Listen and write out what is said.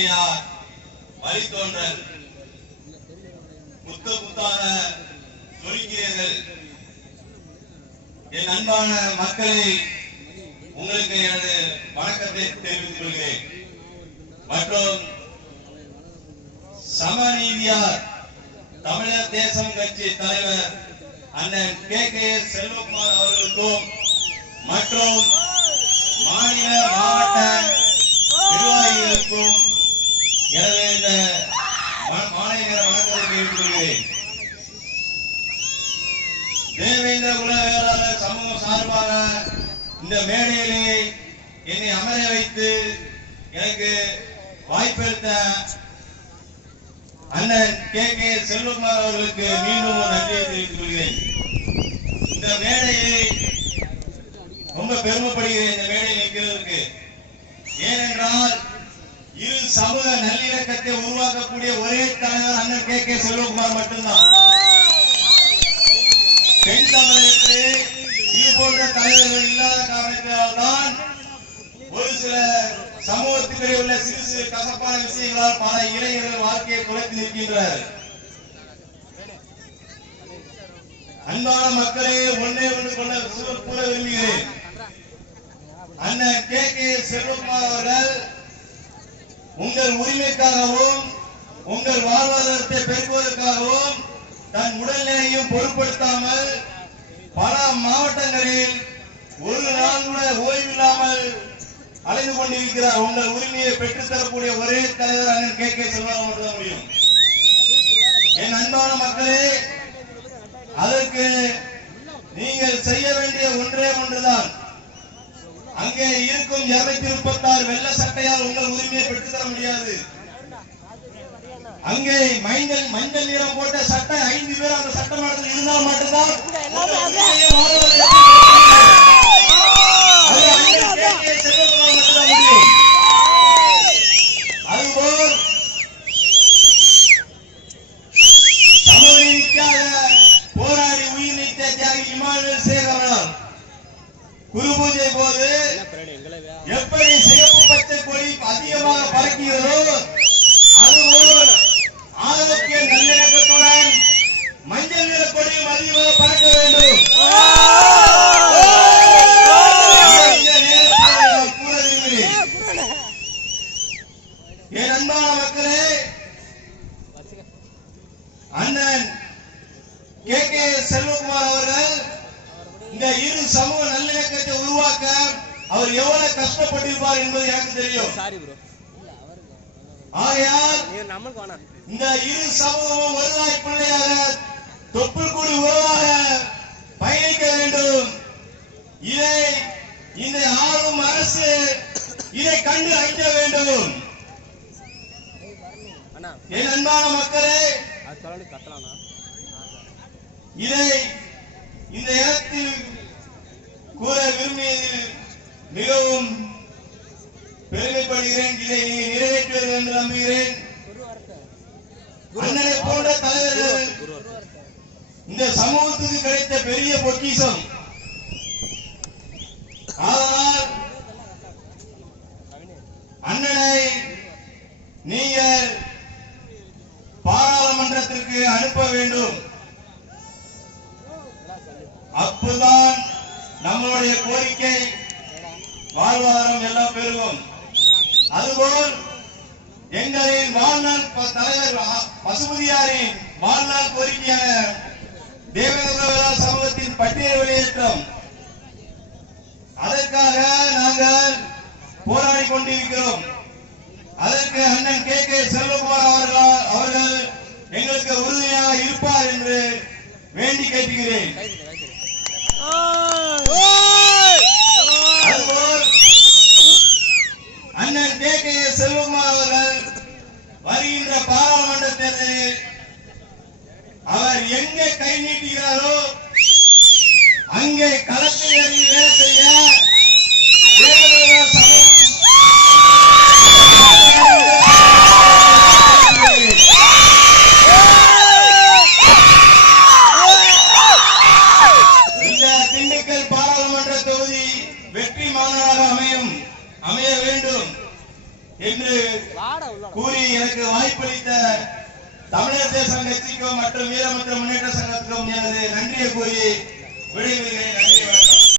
வழித்தோன்றல் முத்த முத்தாக சொல்கிறீர்கள் என் அன்பான மக்களை உங்களுக்கு எனது வணக்கத்தை தெரிவித்துக் கொள்கிறேன். மற்றும் சமநீதியார் தமிழர் தேசம் கட்சி தலைவர் அண்ணன் கே. கே. செல்வகுமார் அவர்களுக்கும் மற்றும் மாநில மாவட்ட நிர்வாகிகளுக்கும் இந்த மேடையிலே என்னை அமர வைத்து எனக்கு வாய்ப்பளித்த அண்ணன் கே. கே. செல்வகுமார் அவர்களுக்கு மீண்டும் ஒரு நன்றியை தெரிவித்துக் கொள்கிறேன். இந்த மேடையை ரொம்ப பெருமைப்படுகிறேன் இந்த மேடையில் நிற்கிறதுக்கு. ஏனென்றால் இரு சமூக நல்லிணக்கத்தை உருவாக்கக்கூடிய ஒரே தலைவர் அண்ணன் கே. கே. செல்வகுமார் மட்டும்தான். பெண் தமிழகத்திலே இது போன்ற தலைவர்கள் இல்லாத காரணத்தினால் தான் ஒரு சில சமூகத்துக்கிடையே உள்ள சிறு சிறு கசப்பான விஷயங்களால் பல இளைஞர்கள் வாழ்க்கையை குறைத்து நிற்கின்றனர். அன்பான மக்களே ஒன்னே ஒன்று கொள்ள சுவர் கூற விரும்புகிறேன் அண்ணன் கே. கே. செல்வகுமார் அவர்கள் உங்கள் உரிமைக்காகவும் உங்கள் வாழ்வாதாரத்தை பெருக்குவதற்காகவும் தன் உடல்நிலையும் பொருட்படுத்தாமல் பல மாவட்டங்களில் ஒரு நாள் கூட ஓய்வில்லாமல் அலைந்து கொண்டிருக்கிறார் உங்கள் உரிமையை பெற்றுத்தரக்கூடிய ஒரே தலைவர் அண்ணன் கே கே செல்வராம் மட்டும்தான் முடியும். என் அன்பான மக்களே அதற்கு நீங்கள் செய்ய வேண்டிய ஒன்றே ஒன்றுதான். அங்கே இருக்கும் இருநூத்தி முப்பத்தி ஆறு வெள்ள சட்டையால் உங்கள் உரிமையை பெற்றுத்தர முடியாது. அங்கே மஞ்சள் மஞ்சள் நிறம் போட்ட சட்டை ஐந்து பேர் அந்த சட்டமன்றத்தில் இருந்தால் மட்டும்தான் உங்கள் உரிமையை மாணவர்கள் அது அண்ணன் கே. கே. செல்வகுமார் மட்டும்தான் முடியும். அதுபோல் சமூகநீதிக்காக போராடி உயிர் நீத்த தியாகி இமானுவேல் சேகரனார் குரு பூஜை போது எப்படி சிவப்பு பச்சை கொடி அதிகமாக பறக்கிறதோ அதுபோல் ஆரோக்கிய நல்லிணக்கத்துடன் மஞ்சள் நிற கொடியும் அதிகமாக பறக்க வேண்டும். என் அன்பான மக்களே அண்ணன் கே கே செல்வகுமார் அவர்கள் இந்த இரு சமூக அவர் எவ்வளவு கஷ்டப்பட்டிருப்பார் என்பது எனக்கு தெரியும். ஆகையால் இந்த இரு சமூகமும் ஒருதாய் பிள்ளையாக தொப்புள் கூடி உறவாக பயணிக்க வேண்டும். இதை இந்த ஆளும் அரசு இதை கண்டு அஞ்ச வேண்டும். என் அன்பான மக்களே இதை இந்த பெருமைப்படுகிறேன் இதை நீங்கள் நிறைவேற்றுவது என்று நம்புகிறேன் அண்ணனை போன்ற தலைவர்கள் இந்த சமூகத்துக்கு கிடைத்த பெரிய பொக்கிஷம். ஆனால் அண்ணனை நீங்கள் பாராளுமன்றத்திற்கு அனுப்ப வேண்டும். அப்போதான் நம்மளுடைய கோரிக்கை வாழ்வாதாரம் எல்லாம் பெருகும். அதுபோல் எங்களின் வாழ்நாள் தலைவர் அ- பசுபதியாரின் வாழ்நாள் கோரிக்கையான தேவேந்திர சமூகத்தின் பட்டியல் வெளியேற்றம். அதற்காக நாங்கள் போராடி கொண்டிருக்கிறோம். அதற்கு அண்ணன் கே. கே. செல்வகுமார் அவர்கள் அவர்கள் எங்களுக்கு உறுதியாக இருப்பார் என்று வேண்டி கேட்கிறேன் அதுபோல் அண்ணன் கே கே செல்வகுமார் அவர்கள் வருகின்ற பாராளுமன்ற தேர்தலில் அவர் எங்கே கை நீட்டுகிறாரோ அங்கே களத்தில் கூறி எனக்கு வாய்ப்பளித்த தமிழர் தேசம் கட்சிக்கும் மற்றும் வீரமற்ற முன்னேற்ற சங்கத்திற்கும் எனது நன்றியை கூறி விடைபெறுகிறேன்.